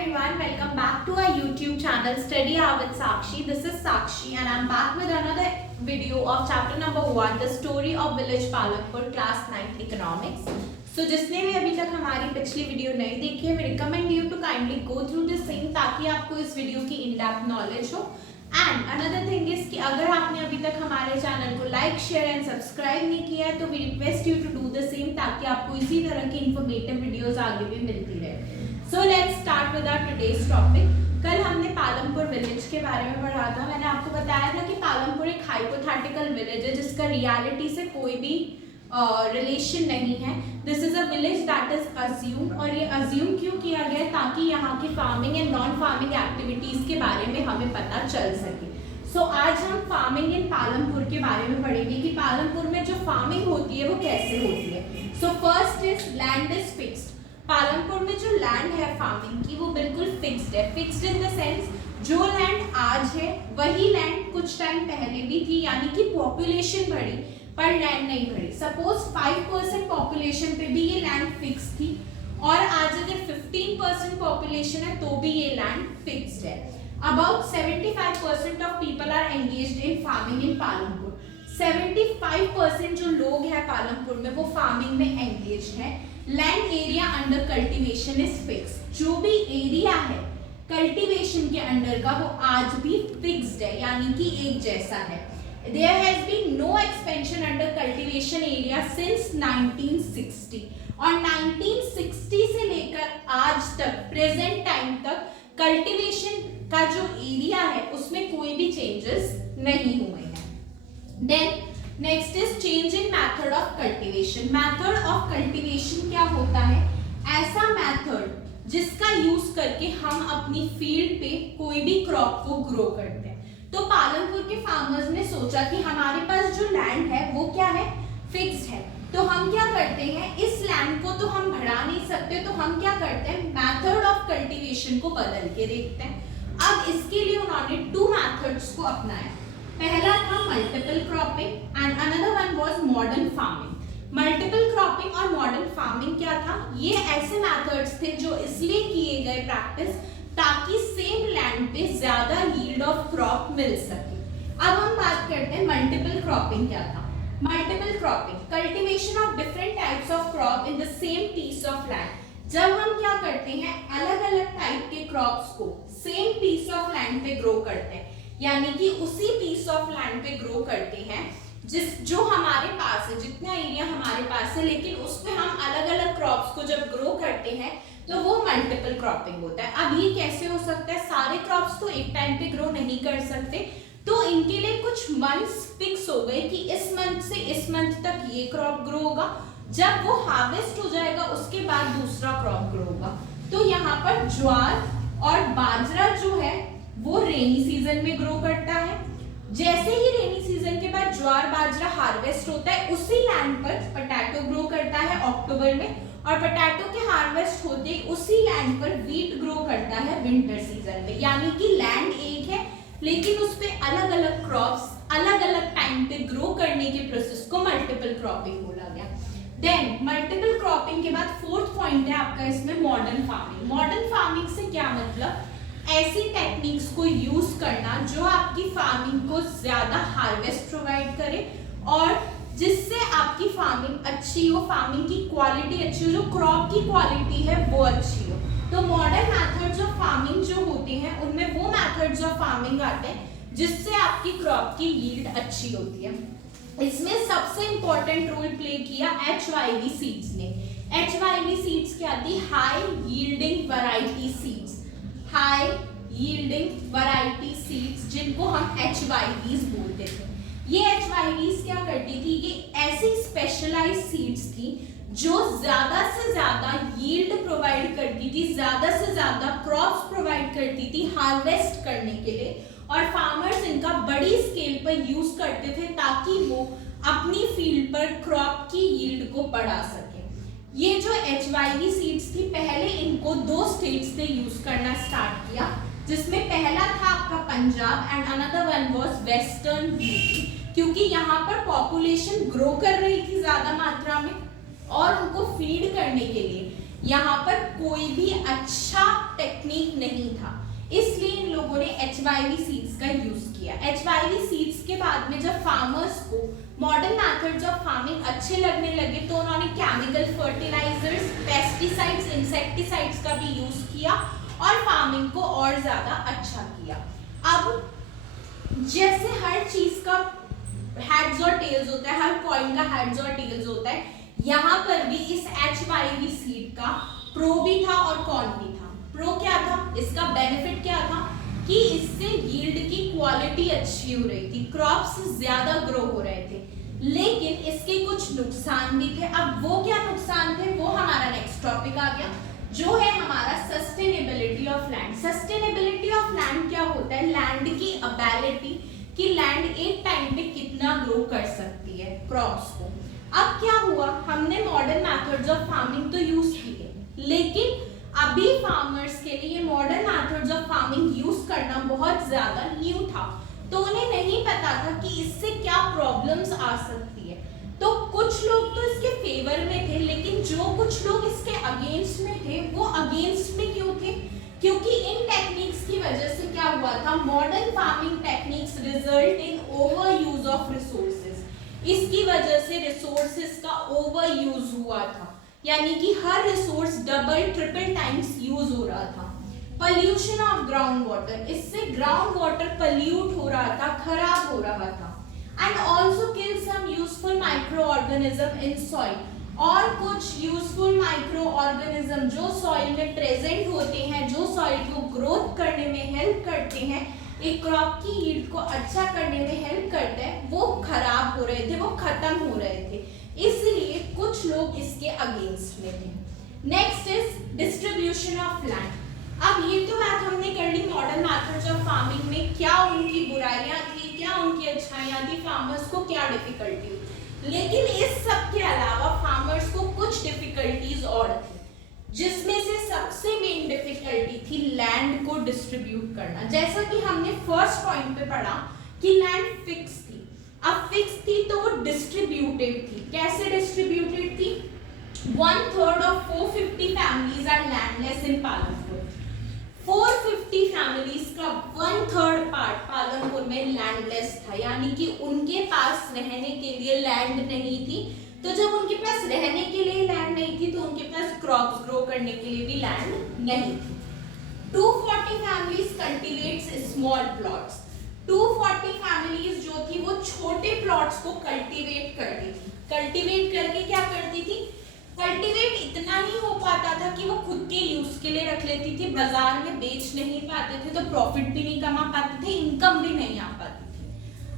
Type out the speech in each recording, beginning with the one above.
everyone, welcome back to our YouTube channel Study Hour with Sakshi. This is Sakshi and I'm back with another video of chapter number 1, the story of village Palampur, class 9 economics. So जिसने भी अभी तक हमारी पिछली video नहीं देखी है, we recommend you to kindly go through the same ताकि आपको इस वीडियो की इन डेप्थ नॉलेज हो. एंड अनदर थिंग इज कि अगर आपने अभी तक हमारे चैनल को लाइक शेयर एंड सब्सक्राइब नहीं किया है तो we request you to do the same ताकि आपको इसी तरह की इंफॉर्मेटिव वीडियोस आगे भी मिलती रहे. So let's start with our today's topic. कल हमने पालमपुर विलेज के बारे में पढ़ा था. मैंने आपको बताया था कि पालमपुर एक हाइपोथेटिकल विलेज है जिसका रियलिटी से कोई भी रिलेशन नहीं है. This is a village that is assumed. और ये अज्यूम क्यों किया गया ताकि यहाँ की farming and non farming activities के बारे में हमें पता चल सके. सो आज हम फार्मिंग इन पालमपुर के बारे में पढ़ेंगे कि पालमपुर में जो फार्मिंग होती है वो कैसे होती है. So first is land is fixed. Palampur में जो लैंड है फार्मिंग की वो बिल्कुल फिक्स्ड है. फिक्स्ड इन द सेंस जो लैंड आज है वही लैंड कुछ टाइम पहले भी थी, यानी कि पॉपुलेशन बढ़ी पर लैंड नहीं बढ़ी. सपोज 5% पॉपुलेशन पे भी ये लैंड फिक्स थी और आज अगर 15% पॉपुलेशन है तो भी ये लैंड फिक्स्ड है. About 75% of people are engaged in farming in Palampur. 75% जो लोग हैं पालमपुर में वो फार्मिंग में एंगेज हैं. Land area under cultivation is fix. जो भी एरिया है कल्टीवेशन के अंडर का वो आज भी फिक्स्ड है, यानी कि एक जैसा है. There has been no expansion under cultivation area since 1960. और 1960 से लेकर आज तक प्रेजेंट टाइम तक कल्टीवेशन का जो एरिया है उसमें कोई भी चेंजेस नहीं हुए हैं. Then next is change in method of cultivation. Method of cultivation क्या होता है? ऐसा मेथड जिसका यूज करके हम अपनी फील्ड पे कोई भी क्रॉप को ग्रो करते हैं. तो पालमपुर के फार्मर्स ने सोचा कि हमारे पास जो लैंड है वो क्या है? फिक्स्ड है. तो हम क्या करते हैं, इस लैंड को तो हम बढ़ा नहीं सकते, तो हम क्या करते हैं, मेथड ऑफ कल्टीवेशन को बदल के देखते हैं. अब इसके लिए उन्होंने 2 मेथड्स को अपनाया. पहला था multiple cropping and another one was modern farming. Multiple cropping और मॉडर्न फार्मिंग क्या था? ये ऐसे मेथड्स थे जो इसलिए किए गए प्रैक्टिस ताकि सेम लैंड पे ज्यादा यील्ड ऑफ क्रॉप मिल सके. अब हम बात करते हैं मल्टीपल क्रॉपिंग क्या था. Multiple cropping cultivation of different types of crop in the same piece of land. जब हम क्या करते हैं, अलग अलग टाइप के क्रॉप्स को सेम पीस ऑफ लैंड पे ग्रो करते हैं, यानी कि उसी पीस ऑफ लैंड पे ग्रो करते हैं जो हमारे पास है, जितना एरिया हमारे पास है, लेकिन उसमें हम अलग अलग क्रॉप्स को जब ग्रो करते हैं तो वो मल्टीपल क्रॉपिंग होता है. अब ये कैसे हो सकता है? सारे क्रॉप्स तो एक टाइम पे ग्रो नहीं कर सकते, तो इनके लिए कुछ मंथ्स फिक्स हो गए कि इस मंथ से इस मंथ तक ये क्रॉप ग्रो होगा. जब वो हार्वेस्ट हो जाएगा उसके बाद दूसरा क्रॉप ग्रो होगा. तो यहाँ पर ज्वार और बाजरा जो है वो रेनी सीजन में ग्रो करता है. जैसे ही रेनी सीजन के बाद ज्वार बाजरा हार्वेस्ट होता है उसी लैंड पर पोटैटो ग्रो करता है अक्टूबर में, और पोटैटो के हार्वेस्ट होते ही उसी लैंड पर व्हीट ग्रो करता है विंटर सीजन में. यानी कि लैंड एक है लेकिन उस पे अलग अलग क्रॉप्स अलग अलग टाइम पे ग्रो करने के प्रोसेस को मल्टीपल क्रॉपिंग बोला गया. देन मल्टीपल क्रॉपिंग के बाद 4th पॉइंट है आपका इसमें मॉडर्न फार्मिंग. मॉडर्न फार्मिंग से क्या मतलब? ऐसी टेक्निक्स को यूज करना जो आपकी फार्मिंग को ज्यादा हार्वेस्ट प्रोवाइड करे और जिससे आपकी फार्मिंग अच्छी हो, फार्मिंग की क्वालिटी अच्छी हो, जो क्रॉप की क्वालिटी है वो अच्छी हो. तो मॉडर्न मेथड्स ऑफ फार्मिंग जो होते हैं उनमें वो मेथड्स ऑफ फार्मिंग आते हैं जिससे आपकी क्रॉप की यील्ड अच्छी होती है. इसमें सबसे इंपॉर्टेंट रोल प्ले किया HYV सीड्स ने. HYV सीड्स क्या थी? High yielding variety seeds. High yielding variety seeds जिनको हम HYVs बोलते थे. ये HYVs क्या करती थी? ये ऐसी स्पेशलाइज्ड सीड्स थी जो ज्यादा से ज्यादा यील्ड प्रोवाइड करती थी, ज्यादा से ज्यादा क्रॉप्स प्रोवाइड करती थी हार्वेस्ट करने के लिए, और फार्मर्स इनका बड़ी स्केल पर यूज करते थे ताकि वो अपनी फील्ड पर क्रॉप की यील्ड को बढ़ा सके. ये जो HYV सीड्स थी पहले इनको 2 स्टेट्स ने यूज करना स्टार्ट किया, जिसमें पहला था आपका Punjab and another one was western UP. क्योंकि यहाँ पर पॉपुलेशन ग्रो कर रही थी ज्यादा मात्रा में और उनको फीड करने के लिए यहाँ पर कोई भी अच्छा टेक्निक टेक्निक नहीं था, इसलिए इन लोगों ने HYV सीड्स का यूज किया। HYV सीड्स के बाद में जब फार्मर्स को मॉडर्न मेथड्स ऑफ फार्मिंग अच्छे लगने लगे तो उन्होंने केमिकल फर्टिलाइजर्स, पेस्टिसाइड्स, इंसेक्टिसाइड्स का भी यूज किया और फार्मिंग को और ज्यादा अच्छा किया। अब जैसे हर चीज का हेड्स और टेल्स होता है, हर कॉइन का हेड्स और टेल्स होता है, यहाँ पर भी इस HYV सीड का प्रो भी था और कॉन भी था। प्रो क्या था, इसका बेनिफिट क्या था कि इससे यील्ड की क्वालिटी अच्छी हो रही थी, क्रॉप्स ज्यादा ग्रो हो रहे थे, लेकिन इसके कुछ नुकसान भी थे। अब वो क्या नुकसान थे, वो हमारा नेक्स्ट टॉपिक आ गया, जो है हमारा sustainability of land. Sustainability of land क्या होता है, लैंड की एबिलिटी कि लैंड एक टाइम पे कितना ग्रो कर सकती है क्रॉप्स को। अब क्या हुआ, हमने मॉडर्न मेथड्स ऑफ फार्मिंग तो यूज किए, लेकिन अभी फार्मर्स के लिए modern methods of farming use करना बहुत ज्यादा न्यू था, तो उन्हें नहीं पता था कि इससे क्या प्रॉब्लम्स आ सकती है। तो कुछ लोग तो इसके फेवर में थे, लेकिन जो कुछ लोग इसके अगेंस्ट में थे, वो अगेंस्ट में क्यों थे, क्योंकि इन टेक्निक्स की वजह से क्या हुआ था, modern farming techniques result in over use of resources. इसकी वजह से रिसोर्सेज का ओवर यूज हुआ था, यानी कि हर resource double triple times use हो रहा था। पोल्यूशन ऑफ ग्राउंड वाटर, इससे ग्राउंड वाटर पोल्यूट हो रहा था, खराब हो रहा था। And also kill some useful micro organism in soil, और कुछ यूजफुल माइक्रो ऑर्गेनिज्म जो सॉइल में प्रेजेंट होते हैं, जो सॉइल को ग्रोथ करने में हेल्प करते हैं, एक क्रॉप की यील्ड को अच्छा करने में हेल्प करते हैं, वो खराब हो रहे थे, वो खत्म हो रहे थे, इसलिए कुछ लोग इसके अगेंस्ट में थे। Next is distribution of land. अब ये तो बात हमने कर ली मॉडर्न मेथड्स ऑफ फार्मिंग में क्या उनकी बुराइयां थी, क्या उनकी अच्छाइयां थी, फार्मर्स को क्या डिफिकल्टी हुई, लेकिन इस सब के अलावा फार्मर्स को कुछ डिफिकल्टीज और थी, जिसमें से सबसे मेन डिफिकल्टी थी लैंड को डिस्ट्रीब्यूट करना। जैसा कि हमने फर्स्ट पॉइंट पे पढ़ा कि लैंड फिक्स थी, अब फिक्स थी तो वो डिस्ट्रीब्यूटेड थी। कैसे डिस्ट्रीब्यूटेड थी, 1/3 of 450 families are landless in Palampur. 450 families का 1/3 पार्ट पालमपुर में लैंडलेस था, यानी कि उनके पास रहने के लिए लैंड नहीं थी। तो जब उनके पास रहने के लिए लैंड नहीं थी, तो उनके पास क्रॉप्स ग्रो करने के लिए भी लैंड नहीं थी। 240 families cultivates small plots. 240 families जो थी वो छोटे प्लॉट्स को कल्टीवेट करती थी। कल्टीवेट करके क्या करती थी, कल्टीवेट इतना ही हो पाता था कि वो खुद के यूज के लिए रख लेती थी, बाजार में बेच नहीं पाते थे, तो प्रॉफिट भी नहीं कमा पाते थे, इनकम भी नहीं आ पाती थी।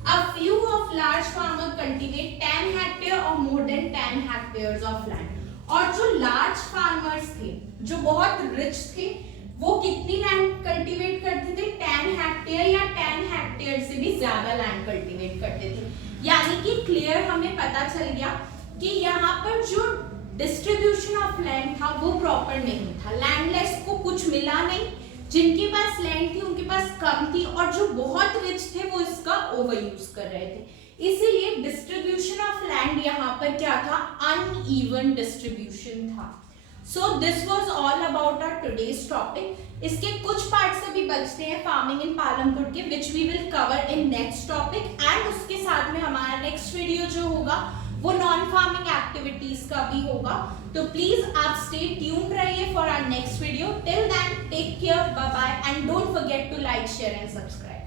A few of large farmer cultivate 10 hectare or more than 10 hectares of land। और जो लार्ज फार्मर्स थे, जो बहुत रिच थे, वो कितनी लैंड कल्टीवेट करते थे, 10 हेक्टेयर या 10 हेक्टेयर से भी ज्यादा लैंड कल्टीवेट करते थे। यानी कि क्लियर हमें पता चल गया कि यहाँ पर जो डिस्ट्रीब्यूशन ऑफ लैंड था वो प्रॉपर नहीं था, लैंडलेस को कुछ मिला नहीं, जिनके पास लैंड थी उनके पास कम थी, और जो बहुत रिच थे वो इसका ओवर यूज कर रहे थे। इसीलिए डिस्ट्रीब्यूशन ऑफ लैंड यहाँ पर क्या था, अनइवन डिस्ट्रीब्यूशन था। So this was all about our today's topic. इसके कुछ पार्ट्स अभी बचते हैं फार्मिंग इन पालमपुर के, which we will cover in next topic, and उसके साथ में हमारा नेक्स्ट वीडियो जो होगा वो नॉन फार्मिंग एक्टिविटीज का भी होगा। तो प्लीज आप स्टे ट्यून्ड रहिए for our next video. Till then take care, bye bye, and don't forget to like, share and subscribe.